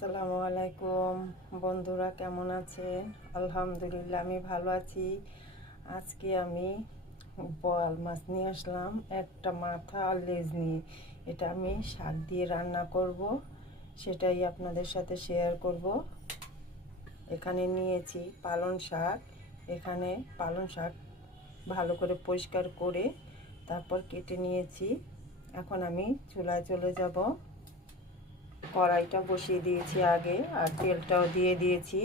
আসসালামু আলাইকুম বন্ধুরা, কেমন আছেন? আলহামদুলিল্লাহ আমি ভালো আছি। আজকে আমি বোয়াল মাছ নিয়ে আসলাম, একটা মাথা আর লেজ নিয়ে। এটা আমি শাক দিয়ে রান্না করব, সেটাই আপনাদের সাথে শেয়ার করব। এখানে নিয়েছি পালং শাক। এখানে পালং শাক ভালো করে পরিষ্কার করে তারপর কেটে নিয়েছি। এখন আমি চুলায় চলে যাব। কড়াইটা বসিয়ে দিয়েছি আগে, আর তেলটাও দিয়ে দিয়েছি।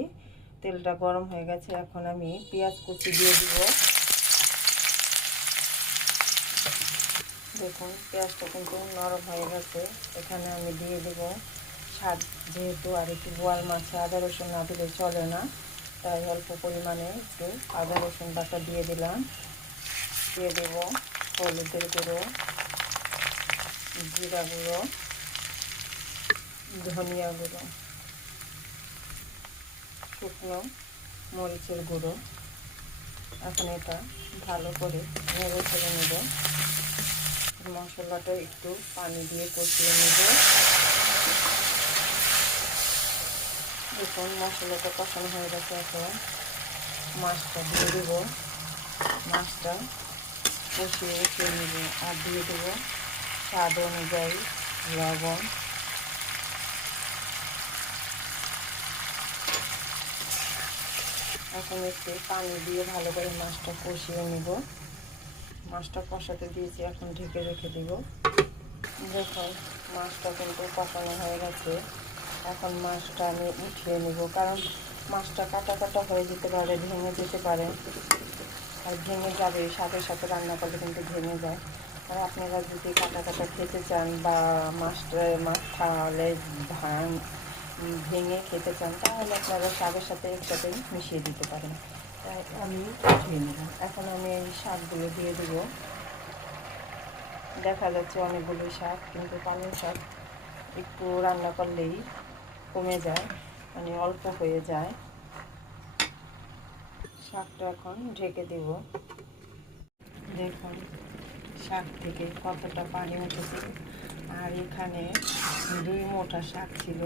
তেলটা গরম হয়ে গেছে। এখন আমি পেঁয়াজ কুচি দিয়ে দিব। দেখুন পেঁয়াজটা কিন্তু নরম হয়ে গেছে। এখানে আমি দিয়ে দেব স্বাদ, যেহেতু আর একটু বোয়াল মাছে আদা রসুন না দিলে চলে না, তাই অল্প পরিমাণে একটু আদা রসুন বাটা দিয়ে দিলাম। দিয়ে দেব হলুদের গুঁড়ো, জিরা গুঁড়ো, ধনিয়া গুঁড়ো, শুকনো মরিচের গুঁড়ো। এখন এটা ভালো করে নেড়ে ছেড়ে নেব। মশলাটা একটু পানি দিয়ে কষিয়ে নেব। দেখুন মশলাটা কষানো হয়ে গেছে। এখন মাছটা দিয়ে দেব। মাছটা কষিয়ে নেব আর দিয়ে দেব স্বাদ অনুযায়ী লবণ। এখন একটু পানি দিয়ে ভালো করে মাছটা কষিয়ে নেব। মাছটা কষাতে দিয়েছি, এখন ঢেকে রেখে দেব। দেখুন মাছটা কিন্তু কষানো হয়ে গেছে। এখন মাছটা আমি উঠিয়ে নেব, কারণ মাছটা কাটা কাটা হয়ে যেতে পারে, ভেঙে যেতে পারে। আর ভেঙে যাবে, সাথে সাথে রান্না করলে কিন্তু ভেঙে যায়। আর আপনারা যদি কাটা কাটা খেতে চান বা মাথা লেজ ভেঙে খেতে চান, তাহলে আপনারা শাকের সাথে একসাথে মিশিয়ে দিতে পারেন। তাই আমি উঠিয়ে নেব। এখন আমি এই শাকগুলো দিয়ে দেবো। দেখা যাচ্ছে অনেকগুলো শাক, কিন্তু পালং শাক একটু রান্না করলেই কমে যায়, মানে অল্প হয়ে যায়। শাকটা এখন ঢেকে দেব। দেখুন শাক থেকে কতটা পানি উঠেছে। আর এখানে 2 মুঠা শাক ছিল,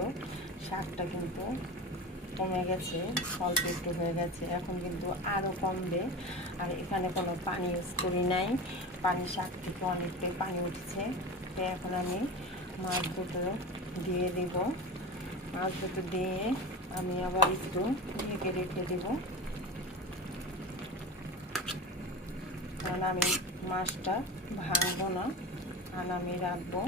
শাকটা কিন্তু কমে গেছে, অল্প একটু হয়ে গেছে। এখন কিন্তু আরও কমবে। আর এখানে কোনো পানি ইউজ করি নাই, পানি শাক থেকে অনেকটাই পানি উঠেছে। তো এখন আমি মাছ দুটো দিয়ে দেব। মাছ দুটো দিয়ে আমি আবার একটু ঢেকে রেখে দেব। কারণ আমি মাছটা ভাঙবো না, আর আমি রাখবো।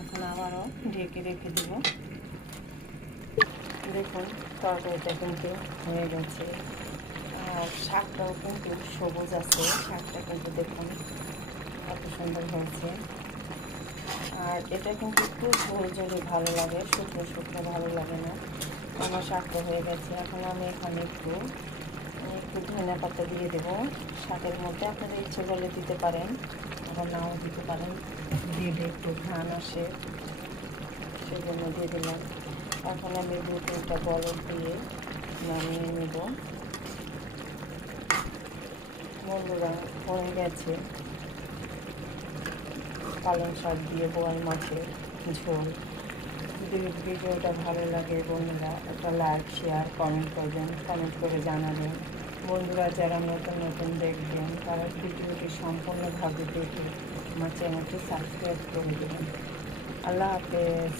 এখন আবারও ঢেকে রেখে দেব। দেখুন তরকারিটা কিন্তু হয়ে গেছে। আর শাকটাও কিন্তু সবুজ আছে। শাকটা কিন্তু দেখুন কত সুন্দর হয়েছে। আর এটা কিন্তু একটু ঝোল ঝোলে ভালো লাগে, শুকনো শুকনো ভালো লাগে না। আমার শাকটা হয়ে গেছে। এখন আমি এখানে একটু ধনিয়া পাতা দিয়ে দেবো শাকের মধ্যে। আপনাদের ইচ্ছে করলে দিতে পারেন, আবার নাও দিতে পারেন। দিলে একটু ঘ্রাণ আসে, সেজন্য দিয়ে দিলাম। এখন আমি 2-3টা বলক দিয়ে নামিয়ে নেব। বন্ধুরা হয়ে গেছে পালং শাক দিয়ে বোয়াল মাছের ঝোল। যদি ভিডিওটা ভালো লাগে বন্ধুরা একটা লাইক শেয়ার কমেন্ট করবেন, কমেন্ট করে জানাবেন। বন্ধুরা যারা নতুন নতুন দেখবেন তারা ভিডিওটি সম্পূর্ণভাবে দেখে আমার চ্যানেলটি সাবস্ক্রাইব করে দেবেন। আল্লাহ হাফেজ।